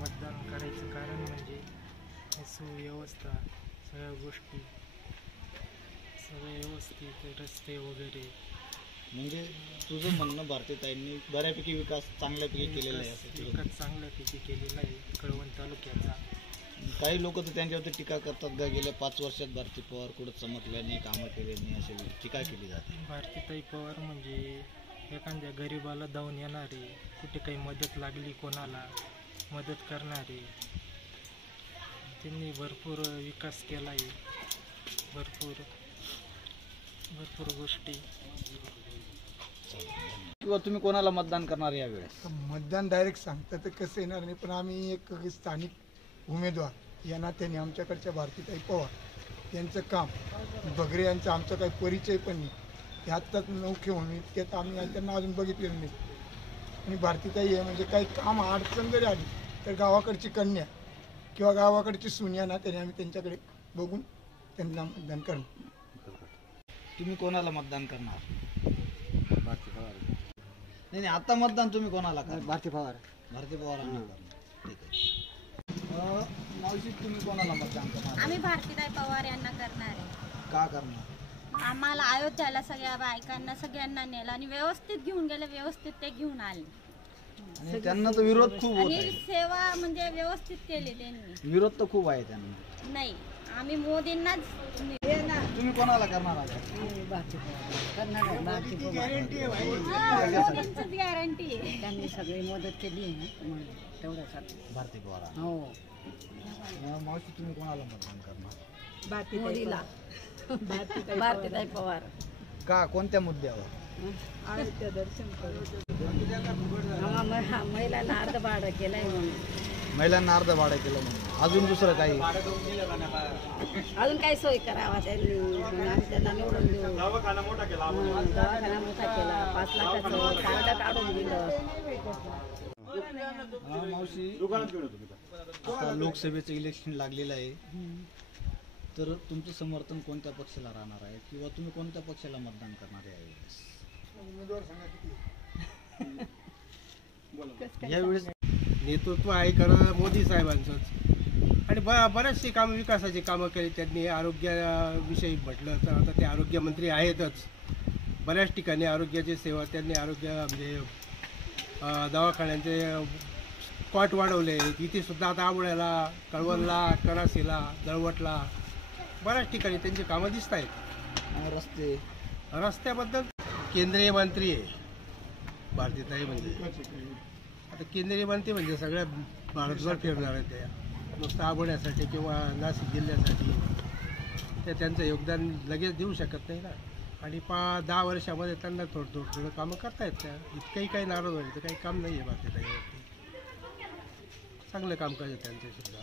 मतदान करायचं कारण म्हणजे सुव्यवस्था, सगळ्या गोष्टी सगळं व्यवस्थित, रस्ते वगैरे. म्हणजे तुझं म्हणणं भारतीताईंनी बऱ्यापैकी विकास चांगल्यापैकी केलेला आहे. विकास चांगल्यापैकी केलेला आहे कळवण तालुक्याचा. काही लोक तर त्यांच्यावरती टीका करतात का गेल्या 5 वर्षात भारती पवार कुठं चमकल्या नाही, कामं केले नाही, अशी टीका केली जाते. भारतीताई पवार म्हणजे एखाद्या गरिबाला धावून येणारे, कुठे काही मदत लागली कोणाला मदत करणारे. त्यांनी भरपूर विकास केला आहे, भरपूर गोष्टी. किंवा तुम्ही कोणाला मतदान करणार यावेळेस? मतदान डायरेक्ट सांगता तर कसं येणार नाही, पण आम्ही एक स्थानिक उमेदवार या नात्याने आमच्याकडच्या भारतीताई पवार यांचं काम, बगरे यांचा आमचा काही परिचय पण नाही, ते आत्ताच नौखे म्हणून इतक्यात आम्ही त्यांना अजून बघितलेलं नाही. आणि भारतीताई आहे म्हणजे काही काम अडचण जरी आली तर गावाकडची कन्या किंवा गावाकडची सून या नात्याने आम्ही त्यांच्याकडे बघून त्यांना मतदान करणार. तुम्ही कोणाला मतदान करणार? भारती पवार. नाही आता मतदान तुम्ही कोणाला करणार? भारती पवार. भारती पवारांना करणार. ठीक आहे. मावशी तुम्ही कोणाला मतदान करणार? आम्ही भारतीताई पवार यांना करणार आहे. का करणार? आम्हाला अयोध्याला सगळ्या बायकांना सगळ्यांना नेलं आणि व्यवस्थित घेऊन गेले, व्यवस्थित ते घेऊन आले. आणि त्यांना तर विरोध खूप होत आणि आहे. सेवा म्हणजे व्यवस्थित केली त्यांनी. विरोध तर खूप आहे त्यांना. नाही, आम्ही मोदींनाच. तुम्ही कोणाला करणार आहात? गॅरंटी आहे. त्यांनी सगळी मदत केली तेवढ्यासाठी भारती पवार. हो. मावशी तुम्ही कोणाला मतदान करणार? मोदीला. भारतीताई पवार. का, कोणत्या मुद्द्यावर? दर्शन महिलांना अर्ध भाडं केलंय म्हणून. महिलांना अर्ध भाडं केलं म्हणून. अजून दुसरं काही? अजून काही सोय करावा त्यांनी, आम्ही त्यांना निवडून देऊ. दवाखाना मोठा केला, 5 लाखाचं कार्ड काढून दिलं. मावशी, आता लोकसभेचं इलेक्शन लागलेलं आहे, तर तुमचं समर्थन कोणत्या पक्षाला राहणार आहे किंवा तुम्ही कोणत्या पक्षाला मतदान करणार आहे यावेळेस? नेतृत्व आहे खरं मोदी साहेबांचंच. आणि बऱ्याचशी कामं, विकासाची कामं केली त्यांनी. आरोग्याविषयी म्हटलं तर आता ते आरोग्यमंत्री आहेतच. बऱ्याच ठिकाणी आरोग्याची सेवा त्यांनी, म्हणजे दवाखान्यांचे स्पॉट वाढवले. इथे सुद्धा आता आंबोळ्याला, कळवणला, करासीला, दळवटला बऱ्याच ठिकाणी त्यांची कामं दिसत आहेत. रस्त्याबद्दल केंद्रीय मंत्री आहे भारतीताई. म्हणजे आता केंद्रीय मंत्री म्हणजे सगळ्या भारतभर फिरणार आहे त्या, नुसतं आंबोळ्यासाठी किंवा नाशिक जिल्ह्यासाठी. ते त्यांचं योगदान लगेच देऊ शकत नाही ना. आणि 10 वर्षामध्ये त्यांना थोडं कामं करतायत त्या. इतकंही काही नाराज व्हायचं काही काम नाही आहे भारतीताईवरती. चांगलं काम करायचं त्यांचे सुद्धा.